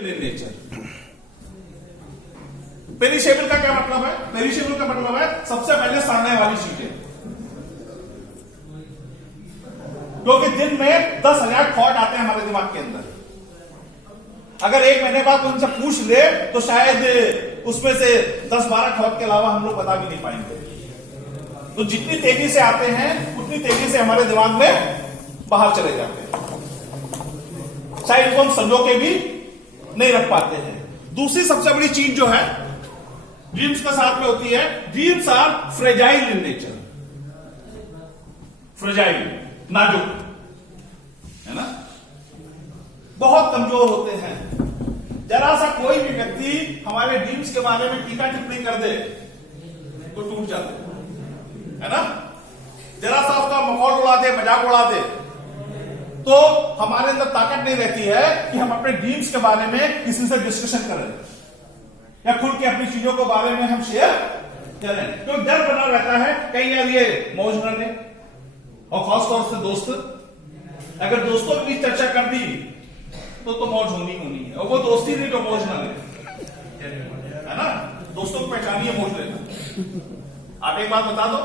Nature. Perishable का क्या मतलब है? पेरिशेबल का मतलब है सबसे पहले सड़ने वाली चीजें, क्योंकि दिन में 10,000 थॉट आते हैं हमारे दिमाग के अंदर। अगर एक महीने बाद उनसे पूछ ले तो शायद उसमें से 10-12 थॉट के अलावा हम लोग बता भी नहीं पाएंगे। तो जितनी तेजी से आते हैं उतनी तेजी से हमारे दिमाग में बाहर चले जाते हैं, शायद इनको हम संजो के भी नहीं रख पाते हैं। दूसरी सबसे बड़ी चीज जो है ड्रीम्स के साथ में होती है, dreams are fragile in nature. Fragile, नाजुक है ना, बहुत कमजोर होते हैं। जरा सा कोई भी व्यक्ति हमारे ड्रीम्स के बारे में टीका टिप्पणी कर दे तो टूट जाते है ना। जरा सा उसका मखौल उड़ा दे, मजाक उड़ा दे तो हमारे अंदर ताकत नहीं रहती है कि हम अपने ड्रीम्स के बारे में किसी से डिस्कशन करें या खुल के अपनी चीजों के बारे में हम शेयर करें। तो डर बना रहता है कहीं यार ये मौज न ले। और खासतौर से दोस्त, अगर दोस्तों की चर्चा कर दी तो मौज होनी है, और वो दोस्ती नहीं तो मौज ना ले, है ना। दोस्तों को पहचानिए, मौज लेना। आप एक बात बता दो,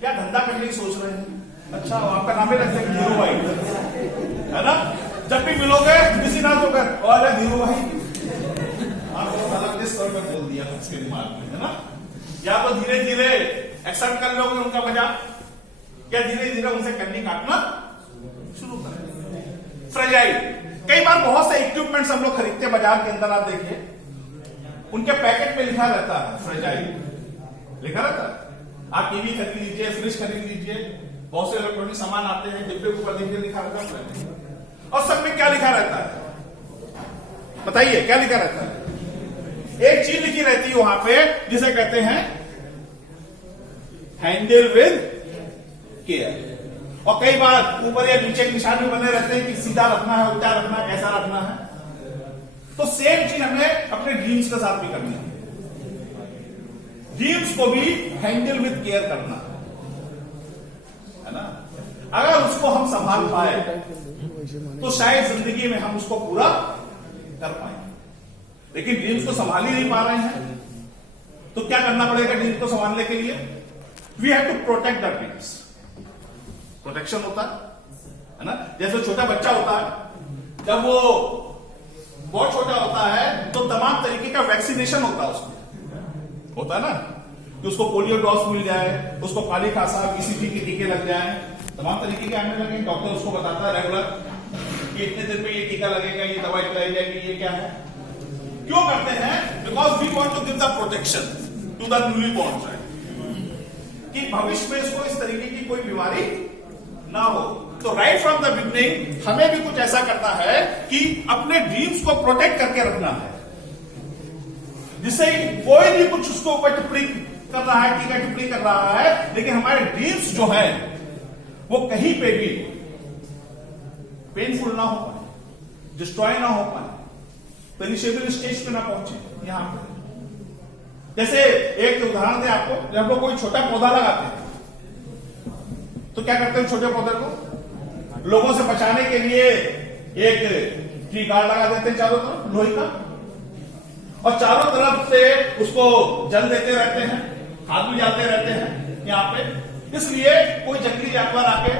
क्या धंधा करने की सोच रहे हैं? अच्छा, आपका नाम ही रखते हैं धीरू भाई, है ना। जब भी मिलोगे किसी ना तो कर धीरू भाई, आपको अलग स्तर पर बोल दिया उसके दिमाग में, है ना। या तो धीरे धीरे एक्सेप्ट कर लोगे उनका मजाक, या धीरे धीरे उनसे कन्नी काटना शुरू कर देंगे। फ्रेजाइल, कई बार बहुत से इक्विपमेंट्स हम लोग खरीदते हैं बाजार के अंदर, आप देखिए उनके पैकेट में लिखा रहता है फ्रेजाइल, लिखा रहता है। आप टीवी खरीद लीजिए, फ्रिज खरीद लीजिए, बहुत से इलेक्ट्रॉनिक सामान आते हैं, डिब्बे के ऊपर देखिए लिखा रहता है। और सब में क्या लिखा रहता है बताइए, क्या लिखा रहता है? एक चीज लिखी रहती है वहां पे जिसे कहते हैं हैंडल विद केयर। और कई बार ऊपर या नीचे के निशान भी बने रहते हैं कि सीधा रखना है, उल्टा रखना है, कैसा रखना है। तो सेम चीज हमें अपने ड्रीम्स के साथ भी करनी है। ड्रीम्स को भी हैंडल विद केयर करना है ना। अगर उसको हम संभाल पाए तो शायद जिंदगी में हम उसको पूरा कर पाए। लेकिन ड्रीम्स को संभाल ही नहीं पा रहे हैं तो क्या करना पड़ेगा ड्रीम्स को संभालने के लिए? We have to protect the dreams. Protection होता है ना। जैसे छोटा बच्चा होता है, जब वो बहुत छोटा होता है तो तमाम तरीके का वैक्सीनेशन होता है उसको, होता है ना, कि उसको पोलियो डॉज मिल जाए, उसको काली खांसा, बीसीजी के टीके लग जाए, तमाम तरीके के आने लगे। डॉक्टर उसको बताता है रेगुलर कि इतने दिन में ये टीका लगेगा, ये दवाई खिलाई जाएगी, ये क्या है। क्यों करते हैं? Because we want to give the protection to the newly born child, कि भविष्य में इसको इस तरीके की कोई बीमारी ना हो। तो राइट फ्रॉम द बिगनिंग हमें भी कुछ ऐसा करना है कि अपने ड्रीम्स को प्रोटेक्ट करके रखना है, जिससे कोई भी कुछ उसको ऊपर टिप्पणी कर रहा है, टीका टिप्पणी कर रहा है, लेकिन हमारे ड्रीम्स जो है वो कहीं पे भी पेनफुल ना हो पाए, डिस्ट्रॉय ना हो पाए, पेरिशेबल स्टेज पे ना पहुंचे। यहां पे जैसे एक उदाहरण दे आपको, जब लोग कोई छोटा पौधा लगाते हैं तो क्या करते हैं? छोटे पौधे को लोगों से बचाने के लिए एक ट्री गार्ड लगा देते हैं चारों तरफ लोहे का, और चारों तरफ से उसको जल देते रहते हैं, खाद भी जाते रहते हैं यहां पे। इसलिए कोई जंगली जानवर आके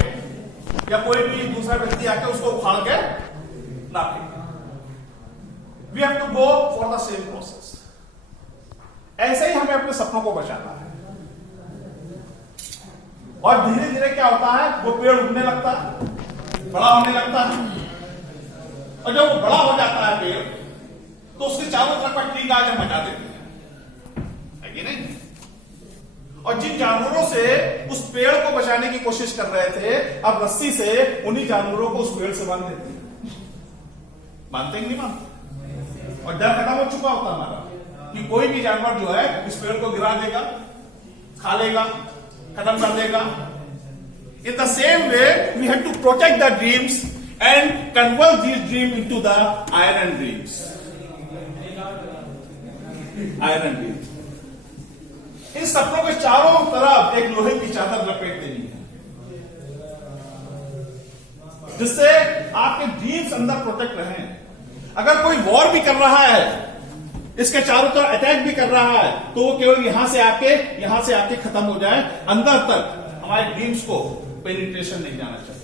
या कोई भी दूसरा व्यक्ति आके उसको उखाड़ के ना फेंके। We have to go for the same process. ऐसे ही हमें अपने सपनों को बचाना है। और धीरे धीरे क्या होता है, वो पेड़ उगने लगता है, बड़ा होने लगता है, और जब वो बड़ा हो जाता है पेड़ तो उसके चारों तरफ का ट्री गार्ड हटा देते हैं, कि नहीं। और जिन जानवरों से उस पेड़ को बचाने की कोशिश कर रहे थे, अब रस्सी से उन्हीं जानवरों को उस पेड़ से बांध देते हैं। मानते नहीं मानते? और डर खत्म हो चुका होता हमारा कि कोई भी जानवर जो है इस पेड़ को गिरा देगा, खा लेगा, खत्म कर देगा। In the same way we have to protect the dreams and convert this dream into the iron dreams. Iron dreams, इन सपनों के चारों तरफ एक लोहे की चादर लपेट देनी है, जिससे आपके ड्रीम्स अंदर प्रोटेक्ट रहें। अगर कोई वॉर भी कर रहा है, इसके चारों तरफ अटैक भी कर रहा है, तो वो केवल यहां से आके खत्म हो जाए, अंदर तक हमारे ड्रीम्स को पेनिट्रेशन नहीं जाना चाहिए।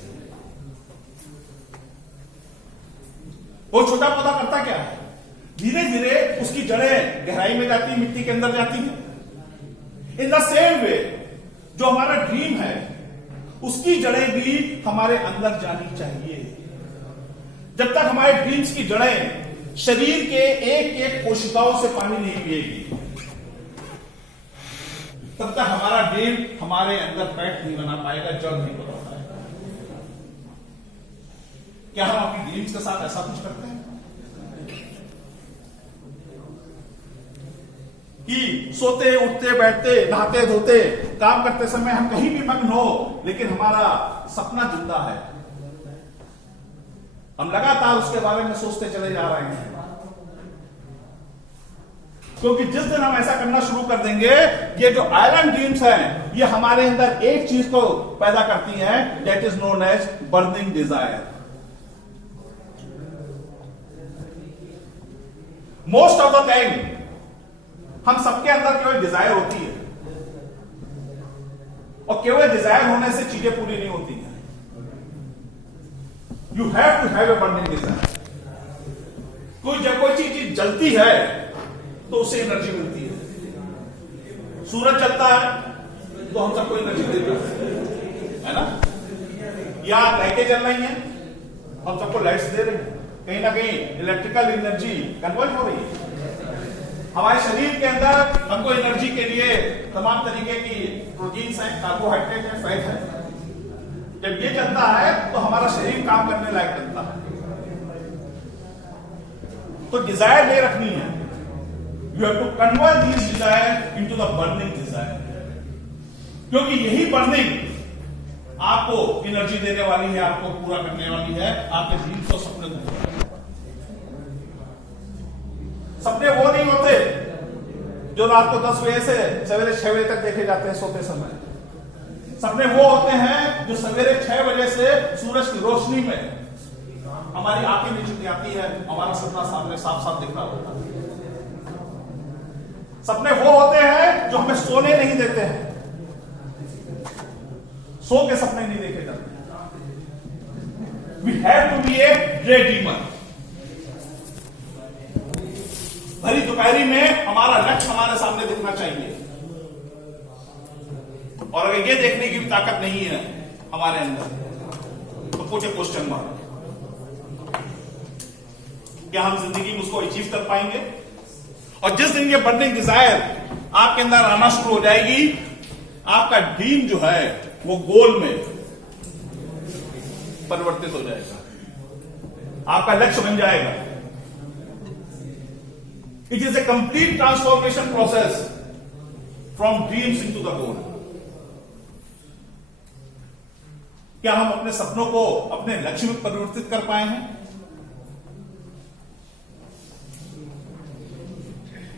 वो छोटा पौधा करता क्या है, धीरे धीरे उसकी जड़ें गहराई में जाती, मिट्टी के अंदर जाती है। इन द सेम वे जो हमारा ड्रीम है, उसकी जड़ें भी हमारे अंदर जानी चाहिए। जब तक हमारे ड्रीम्स की जड़ें शरीर के एक एक कोशिकाओं से पानी नहीं पिएगी, तब तक हमारा ड्रीम हमारे अंदर पैठ नहीं बना पाएगा, जड़ नहीं बना पाएगा। क्या हम अपनी ड्रीम्स के साथ ऐसा कुछ करते हैं कि सोते उठते बैठते नहाते धोते काम करते समय हम कहीं भी मग्न हो, लेकिन हमारा सपना जिंदा है, हम लगातार उसके बारे में सोचते चले जा रहे हैं। क्योंकि जिस दिन हम ऐसा करना शुरू कर देंगे, ये जो आयरन ड्रीम्स हैं, ये हमारे अंदर एक चीज को पैदा करती हैं, that is known as burning desire. Most of the time हम सबके अंदर केवल डिजायर होती है, और केवल डिजायर होने से चीजें पूरी नहीं होती हैं। You have to have a burning desire. जब कोई चीज जलती है तो उससे एनर्जी मिलती है। सूरज जलता है तो हम सबको एनर्जी देता है ना, या लाइटें जल रही हैं, हम सबको लाइट्स दे रहे हैं, कहीं ना कहीं इलेक्ट्रिकल एनर्जी कन्वर्ट हो रही है। हमारे शरीर के अंदर हमको एनर्जी के लिए तमाम तरीके की प्रोटीन्स हैं, कार्बोहाइड्रेट है, फैट है। जब ये चलता है तो हमारा शरीर काम करने लायक बनता है। तो डिजायर ले रखनी है, you have to convert this desire into the burning desire, क्योंकि यही बर्निंग आपको एनर्जी देने वाली है, आपको पूरा करने वाली है, आपके ड्रीम्स और सपने को पूरा करने वाली है। सपने वो नहीं होते जो रात को 10 बजे से सवेरे 6 बजे तक देखे जाते हैं सोते समय। सपने वो होते हैं जो सवेरे 6 बजे से सूरज की रोशनी में हमारी आंखें नीचे की आती है, हमारा सपना सामने साफ साफ दिख रहा होता है। सपने वो होते हैं जो हमें सोने नहीं देते हैं, सो के सपने नहीं देखे जाते। We have to be a daydreamer. भरी दोपहरी में हमारा लक्ष्य हमारे सामने दिखना चाहिए, और अगर ये देखने की भी ताकत नहीं है हमारे अंदर, तो पूछे क्वेश्चन मार्क, क्या हम जिंदगी में उसको अचीव कर पाएंगे? और जिस दिन ये बर्निंग डिजायर आपके अंदर आना शुरू हो जाएगी, आपका ड्रीम जो है वो गोल में परिवर्तित हो जाएगा, आपका लक्ष्य बन जाएगा। It is a complete transformation process from dreams into the गोल। क्या हम अपने सपनों को अपने लक्ष्य में परिवर्तित कर पाए हैं?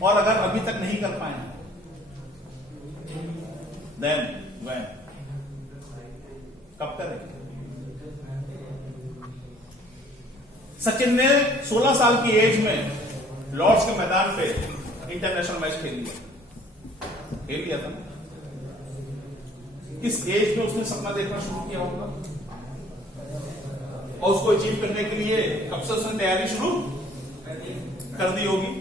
और अगर अभी तक नहीं कर पाए हैं, देन व्हेन, कब करेंगे? सचिन ने 16 साल की एज में लॉर्ड्स के मैदान पे इंटरनेशनल मैच खेल लिया था। किस एज में उसने सपना देखना शुरू किया होगा, और उसको अचीव करने के लिए कब से उसने तैयारी शुरू कर दी होगी?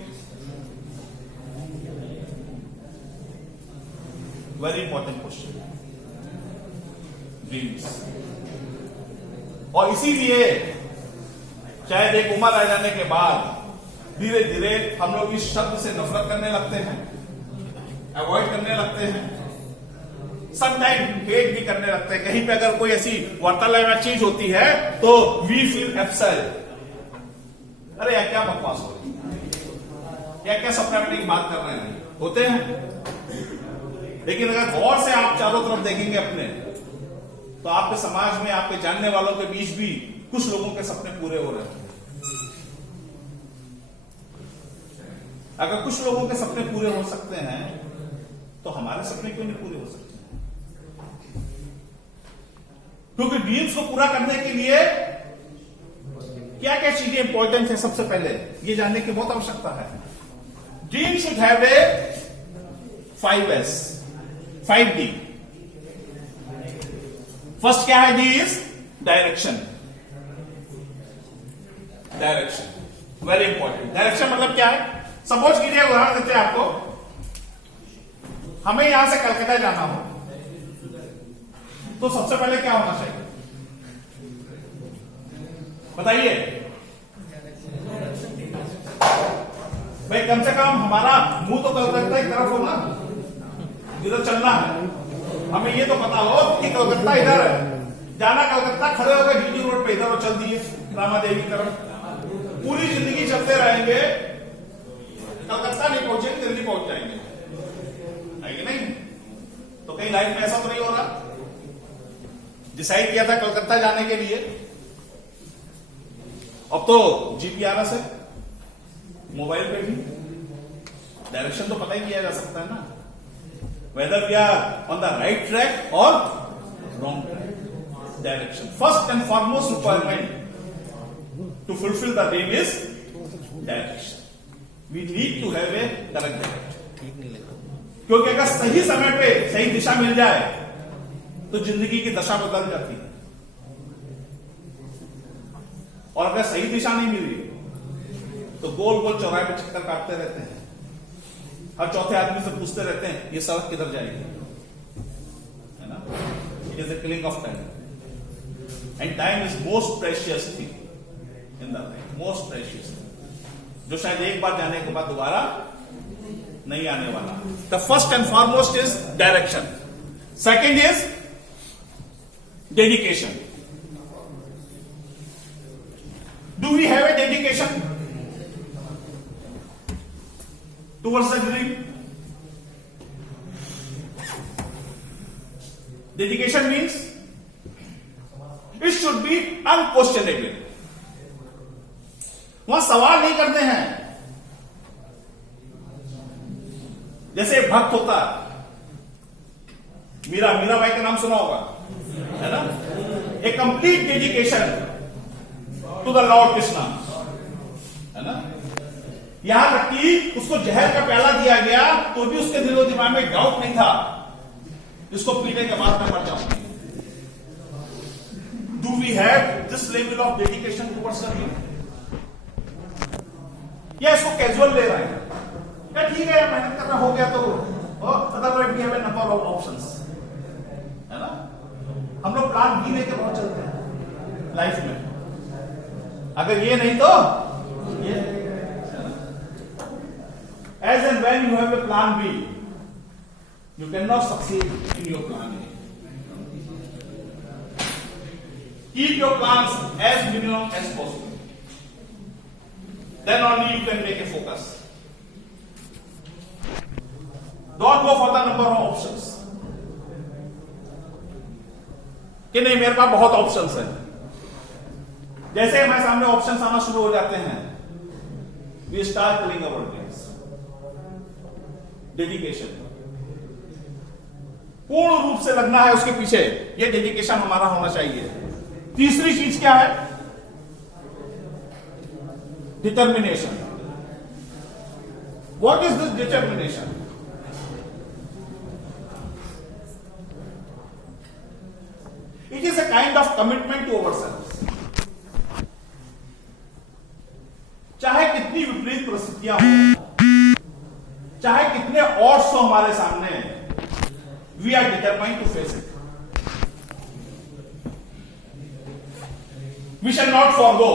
Very important question, dreams. और इसीलिए शायद एक उम्र आ जाने के बाद धीरे धीरे हम लोग इस शब्द से नफरत करने लगते हैं, अवॉइड करने लगते हैं, समटाइम हेट भी करने लगते हैं। कहीं पे अगर कोई ऐसी वार्तालाप चीज होती है तो वी फील अपसेट, अरे यार क्या बकवास हो रही है, या क्या सपना की बात कर रहे हैं, होते हैं। लेकिन अगर गौर से आप चारों तरफ देखेंगे अपने, तो आपके समाज में, आपके जानने वालों के बीच भी कुछ लोगों के सपने पूरे हो रहे हैं। अगर कुछ लोगों के सपने पूरे हो सकते हैं, तो हमारे सपने क्यों नहीं पूरे हो सकते? क्योंकि ड्रीम्स को पूरा करने के लिए क्या क्या चीजें इंपॉर्टेंट है, सबसे पहले ये जानने की बहुत आवश्यकता है। Dream should have a 5S 5D। First क्या है D is direction. Direction very important. Direction मतलब क्या है? सपोज कीजिए, उदाहरण देते हैं आपको, हमें यहां से कलकत्ता जाना हो तो सबसे पहले क्या होना चाहिए बताइए भाई? कम से कम हमारा मुंह तो कलकत्ता की तरफ हो ना, इधर चलना है। हमें ये तो पता हो कि कलकत्ता इधर है, जाना कलकत्ता, खड़े हो गए जीटी रोड पे, इधर और चल दिए रामा देवी की तरफ। पूरी जिंदगी चलते रहेंगे, कलकत्ता नहीं पहुंचेंगे, दिल्ली पहुंच जाएंगे, है कि नहीं? तो कहीं लाइफ में ऐसा तो नहीं हो रहा? डिसाइड किया था कलकत्ता जाने के लिए, अब तो जीपीआरएस है मोबाइल पे भी, डायरेक्शन तो पता ही किया जा सकता है ना, whether we are on the right track और wrong track. Direction first and foremost requirement to fulfil the dream is direction. We need to have a correct direction, क्योंकि अगर सही समय पे सही दिशा मिल जाए तो जिंदगी की दशा बदल जाती है, और अगर सही दिशा नहीं मिली तो गोल गोल चौराहे पे चक्कर काटते रहते हैं, हर चौथे आदमी से पूछते रहते हैं ये सड़क किधर जाएगी, है ना? It is the killing of time, and time is most precious thing in the life, most precious, जो शायद एक बार जाने के बाद दोबारा नहीं आने वाला। The first and foremost is direction. Second is dedication. Do we have a dedication towards the dream? Dedication means it should be unquestionable. वहां सवाल नहीं करते हैं। जैसे एक भक्त होता, मीराबाई का नाम सुना होगा, है ना? A complete dedication to the lord Krishna, है ना? यहां तक कि उसको जहर का प्याला दिया गया तो भी उसके दिलो दिमाग में डाउट नहीं था इसको पीने के बाद मैं मर जाऊंगी। Do we have this level of dedication towards the dream, या इसको कैजुअल ले रहे हैं? क्या ठीक है, मेहनत करना हो गया तो otherwise we have a number of options, है ना? हम लोग प्लान बी लेके बहुत चलते हैं लाइफ में, अगर ये नहीं तो ये। As and when you have a plan B, you can not succeed in your plan A. Keep your plans as minimum as possible, then only you can make a focus. Don't go for the number of options कि नहीं मेरे पास बहुत options है। जैसे हमारे सामने options आना शुरू हो जाते हैं, we start killing our dreams. Dedication, पूर्ण रूप से लगना है उसके पीछे, ये डेडिकेशन हमारा होना चाहिए। तीसरी चीज क्या है? Determination. What is this determination? It is a kind of commitment to ourselves. चाहे कितनी विपरीत परिस्थितियां हो, चाहे कितने ऑड्स हो हमारे सामने, we are determined to face it. We shall not forgo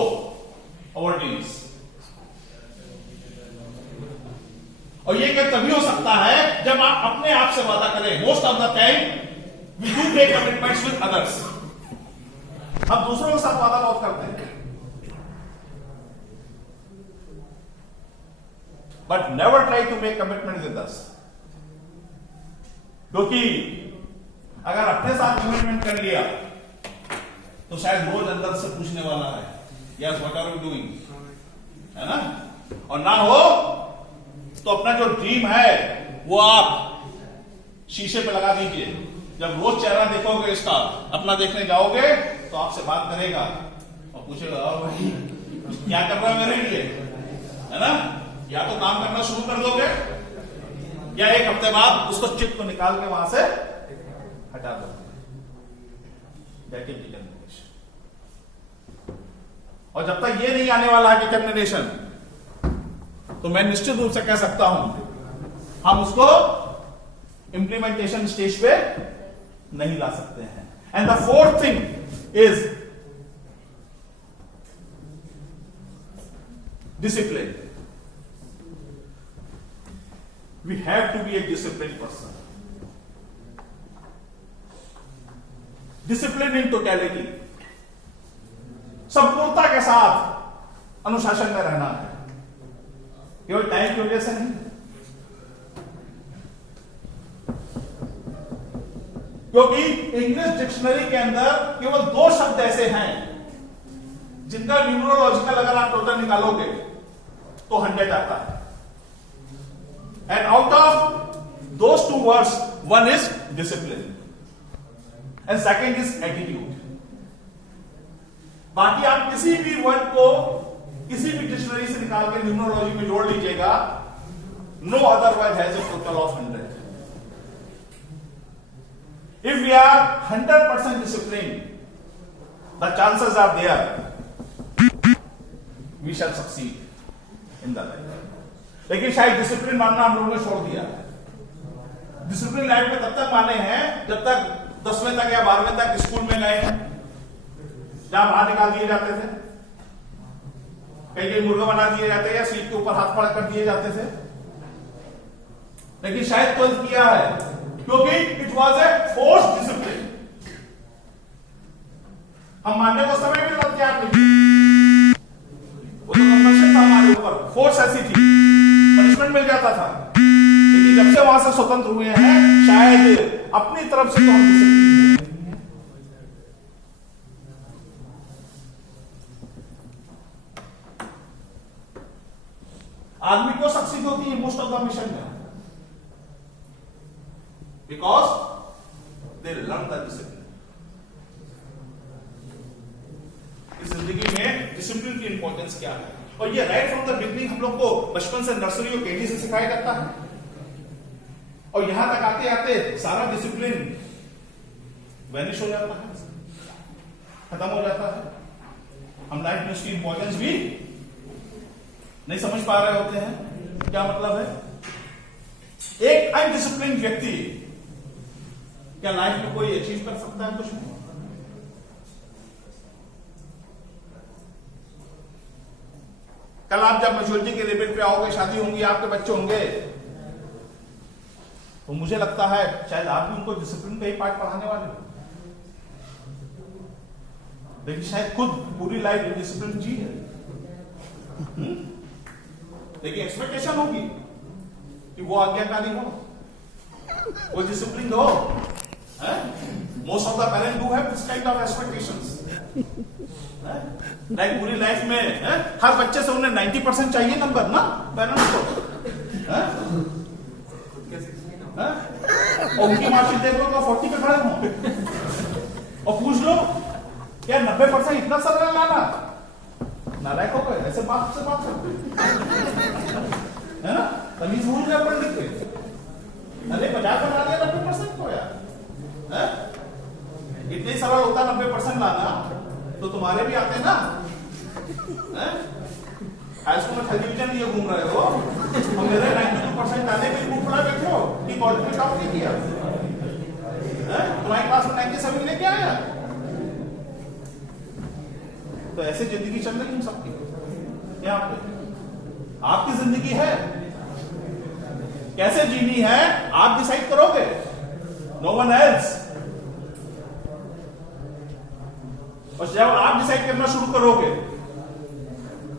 our dreams. और ये क्या तभी हो सकता है जब आप अपने आप से वादा करें। Most of the time we do make commitments with others. हम दूसरों के साथ वादा बहुत करते हैं, but never try to make commitment with us. क्योंकि अगर अपने साथ कमिटमेंट कर लिया तो शायद रोज अंदर से पूछने वाला है, yes what are you doing, है ना? और ना हो तो अपना जो ड्रीम है वो आप शीशे पे लगा दीजिए। जब रोज चेहरा देखोगे इसका, अपना देखने जाओगे तो आपसे बात करेगा और पूछेगा भाई क्या कर रहा है मेरे लिए, है ना? या तो काम करना शुरू कर दोगे या एक हफ्ते बाद उसको चिप को निकाल के वहां से हटा दोगे। That is determination. और जब तक ये नहीं आने वाला है डिटर्मिनेशन, तो मैं निश्चित रूप से कह सकता हूं हम उसको इंप्लीमेंटेशन स्टेज पे नहीं ला सकते हैं। And the fourth thing is discipline. We have to be a disciplined person. Discipline in totality. संपूर्णता के साथ अनुशासन में रहना है, केवल टाइम की वजह से नहीं। क्योंकि इंग्लिश डिक्शनरी के अंदर केवल 2 शब्द ऐसे हैं जिनका न्यूमरोलॉजिकल अगर आप टोटल निकालोगे तो 100 आता है। And out of those 2 words, one is discipline and second is attitude. बाकी आप किसी भी वर्ड को किसी भी डिक्शनरी से निकाल के न्यूमरोलॉजी में जोड़ लीजिएगा, no other word has a total of 100। If we are 100% disciplined, the chances are there we shall succeed in the life। लेकिन शायद डिसिप्लिन मानना हम लोगों ने छोड़ दिया है। डिसिप्लिन लाइफ में तब तक माने हैं जब तक 10वें तक या 12वें तक स्कूल में गए हैं, जहां बाहर निकाल दिए जाते थे, कहीं मुर्गा बना दिए जाते या सीट के ऊपर हाथ पड़ कर दिए जाते थे। लेकिन शायद 12th किया है क्योंकि it was a force discipline. हम मानने को समय भी लगता है, वो तो कंपल्शन था हमारे ऊपर, फोर्स ऐसी थी, पनिशमेंट मिल जाता था। लेकिन जब से वहां से स्वतंत्र हुए हैं, शायद अपनी तरफ से तो हम डिसिप्लिन हुए हैं। आदमी को सक्सेस होती है मोस्ट ऑफ द मिशन में, because they learn the discipline। इस जिंदगी में डिसिप्लिन की इंपॉर्टेंस क्या है, और ये राइट फ्रॉम द बिगनिंग हम लोग को बचपन से नर्सरी और केजी से सिखाया जाता है, और यहां तक आते आते सारा डिसिप्लिन वैनिश हो जाता है, खत्म हो जाता है। हम लाइफ में उसकी इंपॉर्टेंस भी नहीं समझ पा रहे होते हैं। क्या मतलब है? एक अनडिसिप्लिन व्यक्ति क्या लाइफ में कोई अचीव कर सकता है? कुछ नहीं। कल आप जब मैच्योरिटी के लेवल पे आओगे, शादी होंगी, आपके बच्चे होंगे, तो मुझे लगता है शायद आप भी उनको डिसिप्लिन का ही पार्ट पढ़ाने वाले हो। लेकिन शायद खुद पूरी लाइफ डिसिप्लिन जी है, लेकिन एक्सपेक्टेशन होगी कि वो आज्ञाकारी हो, वो डिसिप्लिन हो। Most of the parents do have this kind of expectations। Like पूरी लाइफ में हर बच्चे से उन्हें 90% चाहिए नंबर ना पेरेंट्स को, और उनकी मार्कशीट देख लो तो 40 पे खड़े हों, और पूछ लो क्या 90% इतना सरल लाना? नालायक हो गए, ऐसे बात से बात करते है ना, तमीज भूल गए पढ़ लिख के। अरे 50 बना दिया 90% को यार, इतने सरल होता 90% लाना, तो तुम्हारे भी आते ना। आज तुम टेलीविजन लिए घूम रहे हो, और मेरे 92% आने पे मुंह फुला बैठे हो कि कॉलेज में टॉप नहीं किया, तुम्हारी क्लास में 97 लेके आया। तो ऐसे जिंदगी चल रही हम सबकी। यहाँ पे आपकी जिंदगी है, कैसे जीनी है आप डिसाइड करोगे, नो वन एल्स। और जब आप डिसाइड करना शुरू करोगे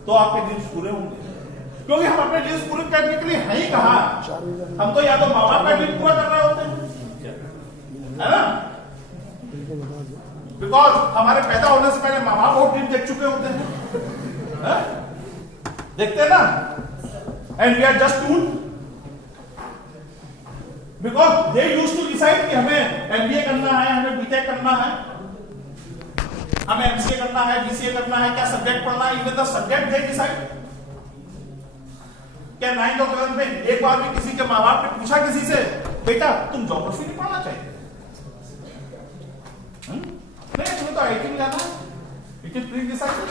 तो आपके ड्रीम्स पूरे होंगे, क्योंकि हम अपने ड्रीम्स पूरे करने के लिए हैं ही कहां। हम तो या तो माँ बाप का ड्रीम पूरा कर रहे होते हैं, है ना, बिकॉज हमारे पैदा होने से पहले माँ बाप बहुत ड्रीम देख चुके होते हैं, देखते ना, and we are just tool, because they used to decide कि हमें एमबीए करना है, हमें बीटेक करना है, हमें एमसीए करना है, बीसीए करना है, क्या सब्जेक्ट पढ़ना है, even the subject they decide. क्या 9th और 12th में एक बार भी किसी के माँ बाप ने पूछा किसी से, बेटा तुम ज्योग्राफी नहीं पढ़ना चाहिए? नहीं, तुम्हें तो आईटी में जाना है, इट इज प्री डिसाइडेड।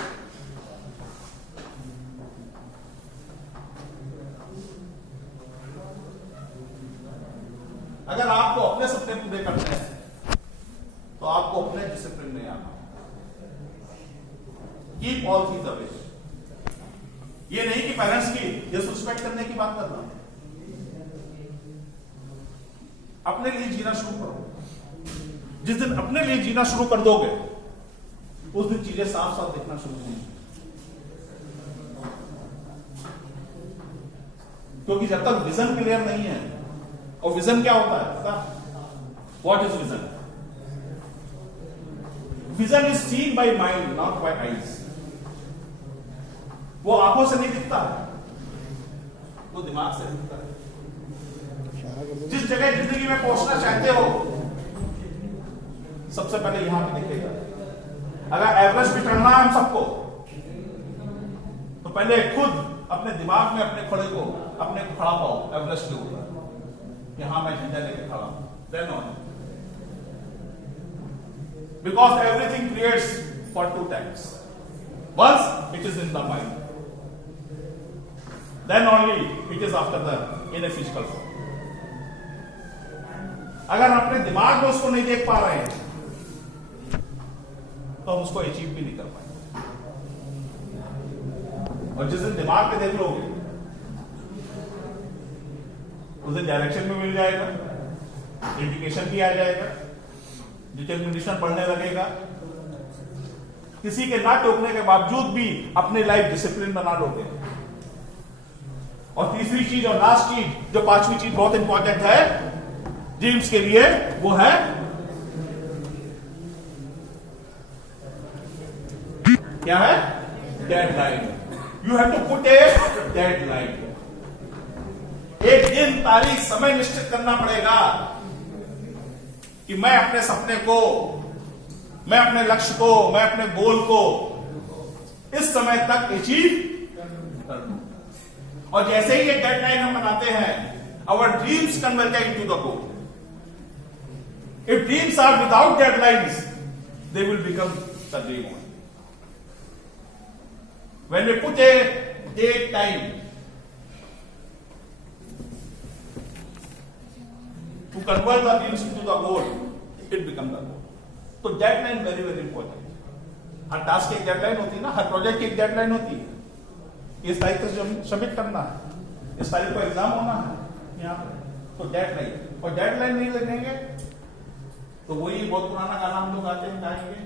अगर आपको अपने सपने पूरे करने हैं तो आपको अपने डिसिप्लिन में आना। Keep all things away. ये नहीं कि पेरेंट्स की डिसरिस्पेक्ट करने की बात कर रहा हूं। अपने लिए जीना शुरू करो। जिस दिन अपने लिए जीना शुरू कर दोगे उस दिन चीजें साफ साफ देखना शुरू होंगी। क्योंकि जब तक विजन क्लियर नहीं है, और विजन क्या होता है पता? What is vision? Vision is seen by mind, not by eyes. वो आंखों से नहीं दिखता है, वो दिमाग से दिखता है। जिस जगह जिंदगी में पहुंचना चाहते हो सबसे पहले यहां पे दिखेगा। अगर एवरेस्ट भी चढ़ना है हम सबको, तो पहले खुद अपने दिमाग में अपने खड़े को अपने को खड़ा पाओ एवरेस्ट के ऊपर कि हाँ मैं झंडा लेके खड़ा हूं। Then on, because everything creates for two times. Once it is in the mind, then only it is after the in a physical form. अगर अपने दिमाग में उसको नहीं देख पा रहे हैं तो हम उसको अचीव भी नहीं कर पाएंगे। और जिस दिन दिमाग पे देख लोगे उस दिन डायरेक्शन भी मिल जाएगा, इंडिकेशन भी आ जाएगा, डिटर्मिनेशन बढ़ने लगेगा। किसी के ना टोकने के बावजूद भी अपनी लाइफ डिसिप्लिन बना लोगे। और तीसरी चीज और लास्ट चीज, जो पांचवी चीज बहुत इंपॉर्टेंट है ड्रीम्स के लिए, वो है क्या है? Deadline. You have to put a deadline. एक दिन, तारीख, समय निश्चित करना पड़ेगा कि मैं अपने सपने को, मैं अपने लक्ष्य को, मैं अपने गोल को इस समय तक अचीव कर लूं। और जैसे ही ये डेडलाइन हम बनाते हैं, our dreams convert into the goal. If dreams are without deadlines, they will become the dream only. When we put a date time to convert the dreams into the goal, it become the goal. तो deadline very very important. हर task की एक deadline होती है ना, हर project की एक deadline होती है। इस तारीख तक सबमिट करना है, इस तारीख को एग्जाम होना है यहाँ पे, तो डेडलाइन। और डेडलाइन नहीं लगेंगे तो वही बहुत पुराना गाना हम लोग गाते हैं, गाएंगे,